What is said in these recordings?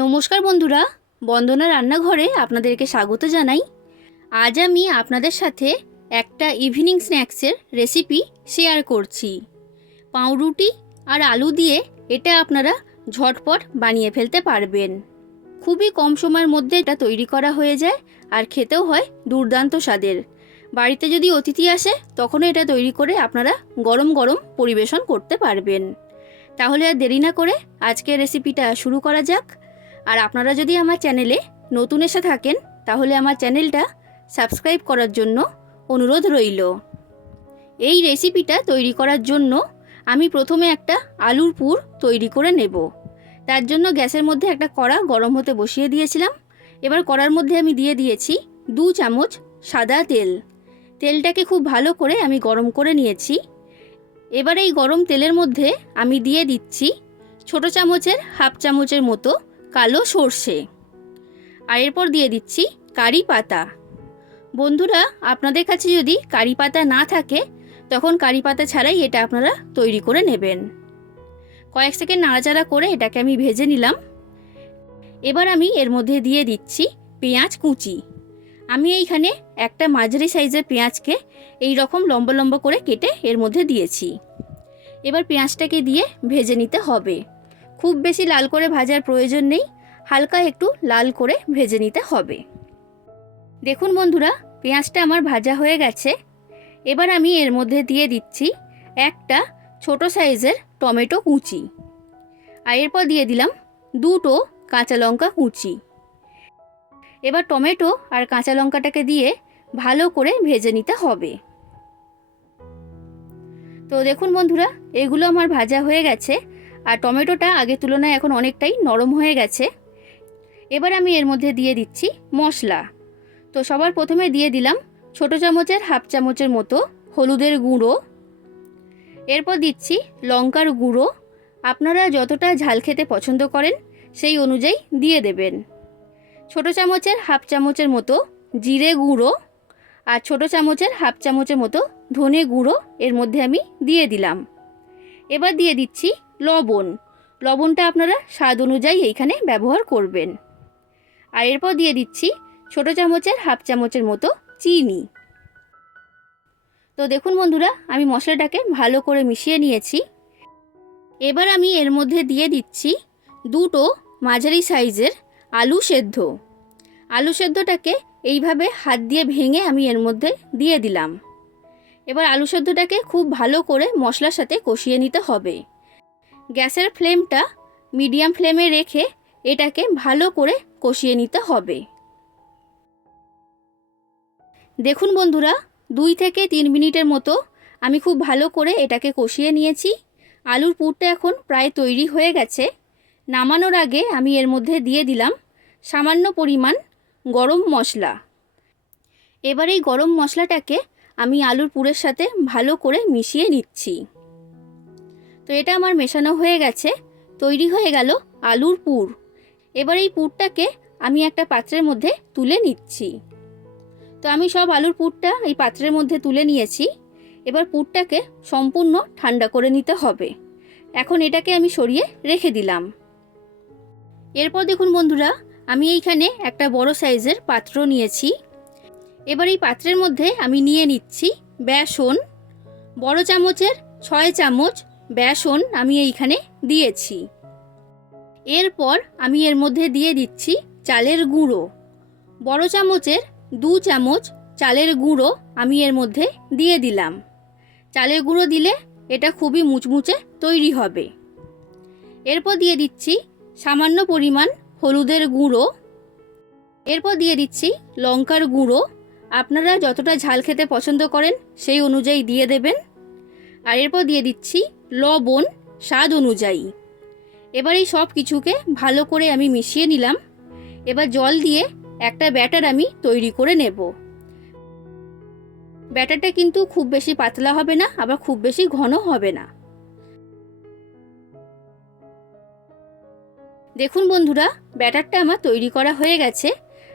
নমস্কার বন্ধুরা, বন্দনা রান্নাঘরে আপনাদেরকে স্বাগত জানাই। আজ আমি আপনাদের সাথে একটা ইভিনিং স্ন্যাক্সের রেসিপি শেয়ার করছি। পাউরুটি আর আলু দিয়ে এটা আপনারা ঝটপট বানিয়ে ফেলতে পারবেন। খুবই কম সময়ের মধ্যে এটা তৈরি করা হয়ে যায় আর খেতেও হয় দুর্দান্ত স্বাদের। বাড়িতে যদি অতিথি আসে, তখনও এটা তৈরি করে আপনারা গরম গরম পরিবেশন করতে পারবেন। তাহলে আর দেরি না করে আজকের রেসিপিটা শুরু করা যাক। আর আপনারা যদি আমার চ্যানেলে নতুন এসে থাকেন, তাহলে আমার চ্যানেলটা সাবস্ক্রাইব করার জন্য অনুরোধ রইল। এই রেসিপিটা তৈরি করার জন্য আমি প্রথমে একটা আলুর পুর তৈরি করে নেব। তার জন্য গ্যাসের মধ্যে একটা কড়া গরম হতে বসিয়ে দিয়েছিলাম। এবার কড়ার মধ্যে আমি দিয়ে দিয়েছি দু চামচ সাদা তেল। তেলটাকে খুব ভালো করে আমি গরম করে নিয়েছি। এবার এই গরম তেলের মধ্যে আমি দিয়ে দিচ্ছি ছোট চামচের হাফ চামচের মতো কালো সর্ষে। আর এরপর দিয়ে দিচ্ছি কারি পাতা। বন্ধুরা, আপনাদের কাছে যদি কারি পাতা না থাকে, তখন কারি পাতা ছাড়াই এটা আপনারা তৈরি করে নেবেন। কয়েক সেকেন্ড নাড়াচাড়া করে এটাকে আমি ভেজে নিলাম। এবার আমি এর মধ্যে দিয়ে দিচ্ছি পেঁয়াজ কুচি। আমি এইখানে একটা মাঝারি সাইজের পেঁয়াজকে এই রকম লম্বা লম্বা করে কেটে এর মধ্যে দিয়েছি। এবার পেঁয়াজটাকে দিয়ে ভেজে নিতে হবে। খুব বেশি লাল করে ভাজার প্রয়োজন নেই, হালকা একটু লাল করে ভেজে নিতে হবে। দেখুন বন্ধুরা, পেঁয়াজটা আমার ভাজা হয়ে গেছে। এবার আমি এর মধ্যে দিয়ে দিচ্ছি একটা ছোট সাইজের টমেটো কুচি। আর এরপর দিয়ে দিলাম দুটো কাঁচা লঙ্কা কুচি। এবার টমেটো আর কাঁচা লঙ্কাটাকে দিয়ে ভালো করে ভেজে নিতে হবে। তো দেখুন বন্ধুরা, এগুলো আমার ভাজা হয়ে গেছে। আর টমেটোটা আগের তুলনায় এখন অনেকটাই নরম হয়ে গেছে। এবার আমি এর মধ্যে দিয়ে দিচ্ছি মশলা। তো সবার প্রথমে দিয়ে দিলাম ছোট চামচের হাফ চামচের মতো হলুদের গুঁড়ো। এরপর দিচ্ছি লঙ্কার গুঁড়ো। আপনারা যতটা ঝাল খেতে পছন্দ করেন সেই অনুযায়ী দিয়ে দেবেন। ছোট চামচের হাফ চামচের মতো জিরে গুঁড়ো আর ছোট চামচের হাফ চামচের মতো ধনে গুঁড়ো এর মধ্যে আমি দিয়ে দিলাম। এবার দিয়ে দিচ্ছি লবণ। লবণটা আপনারা স্বাদ অনুযায়ী এইখানে ব্যবহার করবেন। আর এরপর দিয়ে দিচ্ছি ছোট চামচের হাফ চামচের মতো চিনি। তো দেখুন বন্ধুরা, আমি মশলাটাকে ভালো করে মিশিয়ে নিয়েছি। এবার আমি এর মধ্যে দিয়ে দিচ্ছি দুটো মাঝারি সাইজের আলু সেদ্ধ। আলু সেদ্ধটাকে এইভাবে হাত দিয়ে ভেঙে আমি এর মধ্যে দিয়ে দিলাম। এবার আলু সেদ্ধটাকে খুব ভালো করে মশলার সাথে কষিয়ে নিতে হবে। গ্যাসের ফ্লেমটা মিডিয়াম ফ্লেমে রেখে এটাকে ভালো করে কষিয়ে নিতে হবে। দেখুন বন্ধুরা, দুই থেকে তিন মিনিটের মতো আমি খুব ভালো করে এটাকে কষিয়ে নিয়েছি। আলুর পুরটা এখন প্রায় তৈরি হয়ে গেছে। নামানোর আগে আমি এর মধ্যে দিয়ে দিলাম সামান্য পরিমাণ গরম মশলা। এবার এই গরম মশলাটাকে আমি আলুর পুরের সাথে ভালো করে মিশিয়ে নিচ্ছি। তো এটা আমার মেশানো হয়ে গেছে। তৈরি হয়ে গেল আলুর পুর। এবার এই পুরটাকে আমি একটা পাত্রের মধ্যে তুলে নিচ্ছি। তো আমি সব আলুর পুরটা এই পাত্রের মধ্যে তুলে নিয়েছি। এবার পুরটাকে সম্পূর্ণ ঠান্ডা করে নিতে হবে। এখন এটাকে আমি সরিয়ে রেখে দিলাম। এরপর দেখুন বন্ধুরা, আমি এইখানে একটা বড় সাইজের পাত্র নিয়েছি। এবার এই পাত্রের মধ্যে আমি নিয়ে নিচ্ছি বেসন। বড় চামচের ছয় চামচ বেসন আমি এইখানে দিয়েছি। এরপর আমি এর মধ্যে দিয়ে দিচ্ছি চালের গুঁড়ো। বড় চামচের দু চামচ চালের গুঁড়ো আমি এর মধ্যে দিয়ে দিলাম। চালের গুঁড়ো দিলে এটা খুবই মুচমুচে তৈরি হবে। এরপর দিয়ে দিচ্ছি সামান্য পরিমাণ হলুদের গুঁড়ো। এরপর দিয়ে দিচ্ছি লঙ্কার গুঁড়ো। আপনারা যতটা ঝাল খেতে পছন্দ করেন সেই অনুযায়ী দিয়ে দেবেন। আর এরপর দিয়ে দিচ্ছি লবণ স্বাদ অনুযায়ী। এবার এই সব কিছুকে ভালো করে আমি মিশিয়ে নিলাম। এবার জল দিয়ে একটা ব্যাটার আমি তৈরি করে নেব। ব্যাটারটা কিন্তু খুব বেশি পাতলা হবে না, আবার খুব বেশি ঘন হবে না। দেখুন বন্ধুরা, ব্যাটারটা আমার তৈরি করা হয়ে গেছে।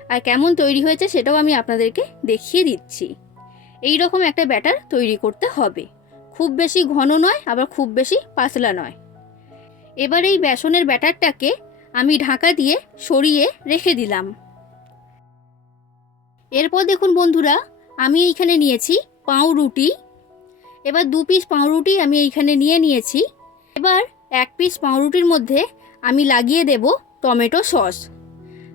আর কেমন তৈরি হয়েছে সেটাও আমি আপনাদেরকে দেখিয়ে দিচ্ছি। এই রকম একটা ব্যাটার তৈরি করতে হবে। খুব বেশি ঘন নয়, আবার খুব বেশি পাতলা নয়। এবার এই বেসনের ব্যাটারটাকে আমি ঢাকা দিয়ে সরিয়ে রেখে দিলাম। এরপর দেখুন বন্ধুরা, আমি এইখানে নিয়েছি পাউরুটি। এবার দু পিস পাউরুটি আমি এইখানে নিয়ে নিয়েছি। এবার এক পিস পাউরুটির মধ্যে আমি লাগিয়ে দেব টমেটো সস।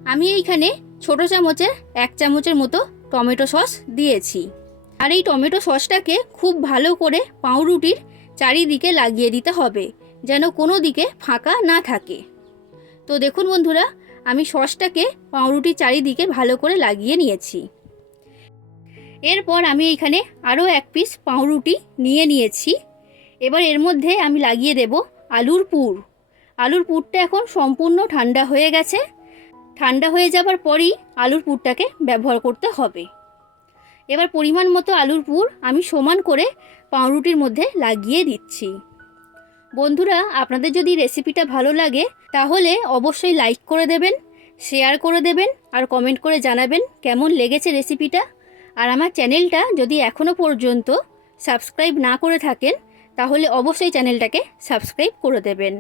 আমি এইখানে ছোট চামচের এক চামচের মতো টমেটো সস দিয়েছি। আর এই টমেটো সসটাকে খুব ভালো করে পাউরুটির চারিদিকে লাগিয়ে দিতে হবে, যেন কোনো দিকে ফাঁকা না থাকে। তো দেখুন বন্ধুরা, আমি সসটাকে পাউরুটির চারিদিকে ভালো করে লাগিয়ে নিয়েছি। এরপর আমি এখানে আরও এক পিস পাউরুটি নিয়ে নিয়েছি। এবার এর মধ্যে আমি লাগিয়ে দেব আলুর পুর। আলুর পুরটা এখন সম্পূর্ণ ঠান্ডা হয়ে গেছে। ঠান্ডা হয়ে যাবার পরই আলুর পুরটাকে ব্যবহার করতে হবে। এবার পরিমাণ মতো আলুর পুর আমি সমান করে পাউরুটির মধ্যে লাগিয়ে দিচ্ছি। বন্ধুরা, আপনাদের যদি রেসিপিটা ভালো লাগে, তাহলে অবশ্যই লাইক করে দেবেন, শেয়ার করে দেবেন, আর কমেন্ট করে জানাবেন কেমন লেগেছে রেসিপিটা। আর আমার চ্যানেলটা যদি এখনও পর্যন্ত সাবস্ক্রাইব না করে থাকেন, তাহলে অবশ্যই চ্যানেলটাকে সাবস্ক্রাইব করে দেবেন।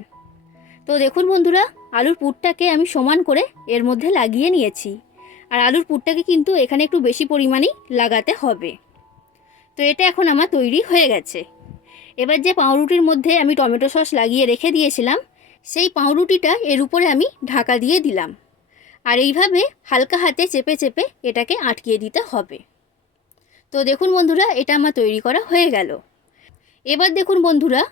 তো দেখুন বন্ধুরা, আলুর পুরটাকে আমি সমান করে এর মধ্যে লাগিয়ে নিয়েছি। আর আলুর পুরটাকে কিন্তু এখানে একটু বেশি পরিমাণেই লাগাতে হবে। তো এটা এখন আমার তৈরি হয়ে গেছে। এবার যে পাউরুটির মধ্যে আমি টমেটো সস লাগিয়ে রেখে দিয়েছিলাম, সেই পাউরুটিটা এর উপরে আমি ঢাকা দিয়ে দিলাম। আর এইভাবে হালকা হাতে চেপে চেপে এটাকে আটকিয়ে দিতে হবে। তো দেখুন বন্ধুরা, এটা আমার তৈরি করা হয়ে গেল। এবার দেখুন বন্ধুরা,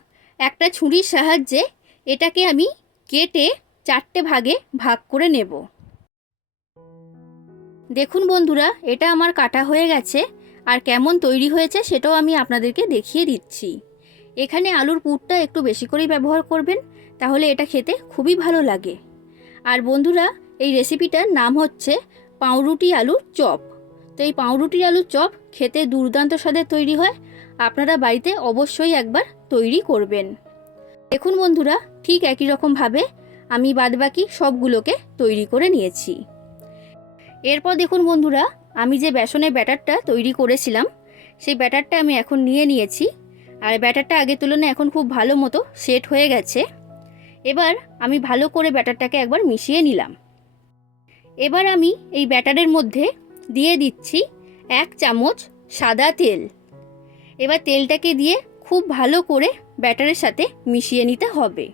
একটা ছুরির সাহায্যে এটাকে আমি কেটে চারটে ভাগে ভাগ করে নেব। দেখুন বন্ধুরা, এটা আমার কাটা হয়ে গেছে আর কেমন তৈরি হয়েছে সেটাও আমি আপনাদেরকে দেখিয়ে দিচ্ছি। এখানে আলুর পুরটা একটু বেশি করেই ব্যবহার করবেন, তাহলে এটা খেতে খুবই ভালো লাগে। আর বন্ধুরা, এই রেসিপিটার নাম হচ্ছে পাউরুটি আলুর চপ। তো এই পাউরুটি আলুর চপ খেতে দুর্দান্ত স্বাদের তৈরি হয়, আপনারা বাড়িতে অবশ্যই একবার তৈরি করবেন। দেখুন বন্ধুরা, ঠিক একই রকমভাবে আমি বাদবাকি সবগুলোকে তৈরি করে নিয়েছি। এরপর দেখুন বন্ধুরা, আমি যে বেসনের ব্যাটারটা তৈরি করেছিলাম, সেই ব্যাটারটা আমি এখন নিয়ে নিয়েছি। আর ব্যাটারটা আগের তুলনায় এখন খুব ভালো মতো সেট হয়ে গেছে। এবার আমি ভালো করে ব্যাটারটাকে একবার মিশিয়ে নিলাম। এবার আমি এই ব্যাটারের মধ্যে দিয়ে দিচ্ছি এক চামচ সাদা তেল। এবার তেলটাকে দিয়ে খুব ভালো করে ব্যাটারের সাথে মিশিয়ে নিতে হবে।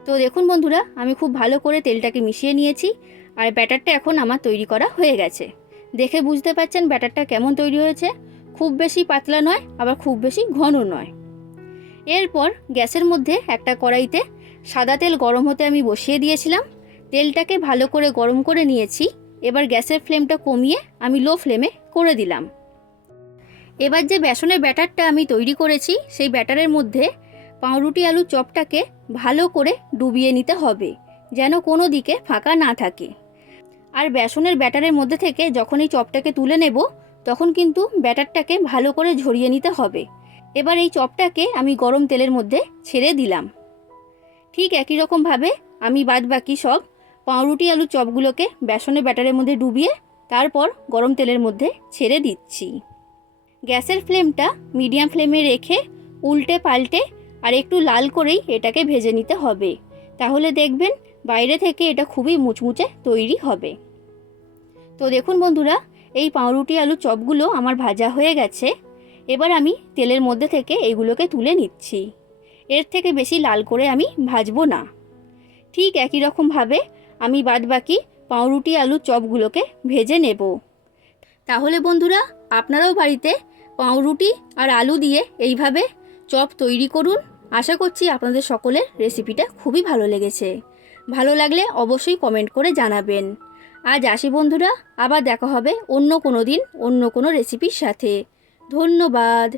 তো দেখুন বন্ধুরা, আমি খুব ভালো করে তেলটাকে মিশিয়ে নিয়েছি। আর ব্যাটারটা এখন আমার তৈরি করা হয়ে গেছে। দেখে বুঝতে পারছেন ব্যাটারটা কেমন তৈরি হয়েছে? খুব বেশি পাতলা নয়, আবার খুব বেশি ঘন নয়। এরপর গ্যাসের মধ্যে একটা কড়াইতে সাদা তেল গরম হতে আমি বসিয়ে দিয়েছিলাম। তেলটাকে ভালো করে গরম করে নিয়েছি। এবার গ্যাসের ফ্লেমটা কমিয়ে আমি লো ফ্লেমে করে দিলাম। এবার যে বেসনের ব্যাটারটা আমি তৈরি করেছি, সেই ব্যাটারের মধ্যে পাউরুটি আলু চপটাকে ভালো করে ডুবিয়ে নিতে হবে, যেন কোনো দিকে ফাঁকা না থাকে। আর বেসনের ব্যাটারের মধ্যে থেকে যখন এই চপটাকে তুলে নেব, তখন কিন্তু ব্যাটারটাকে ভালো করে ঝরিয়ে নিতে হবে। এবার এই চপটাকে আমি গরম তেলের মধ্যে ছেড়ে দিলাম। ঠিক একই রকমভাবে আমি বাদ বাকি সব পাউরুটি আলু চপগুলোকে বেসনের ব্যাটারের মধ্যে ডুবিয়ে তারপর গরম তেলের মধ্যে ছেড়ে দিচ্ছি। গ্যাসের ফ্লেমটা মিডিয়াম ফ্লেমে রেখে উল্টে পাল্টে আর একটু লাল করেই এটাকে ভেজে নিতে হবে। তাহলে দেখবেন বাইরে থেকে এটা খুবই মুচমুচে তৈরি হবে। তো দেখুন বন্ধুরা, এই পাউরুটি আলু চপগুলো আমার ভাজা হয়ে গেছে। এবার আমি তেলের মধ্যে থেকে এগুলোকে তুলে নিচ্ছি। এর থেকে বেশি লাল করে আমি ভাজবো না। ঠিক একই রকমভাবে আমি বাদবাকি পাউরুটি আলু চপগুলোকে ভেজে নেব। তাহলে বন্ধুরা, আপনারাও বাড়িতে পাউরুটি আর আলু দিয়ে এইভাবে চপ তৈরি করুন। আশা করছি আপনাদের সকলের রেসিপিটা খুবই ভালো লেগেছে। ভালো লাগলে অবশ্যই কমেন্ট করে জানাবেন। আজ আসি বন্ধুরা, আবার দেখা হবে অন্য কোনো দিন, অন্য কোনো রেসিপির সাথে। ধন্যবাদ।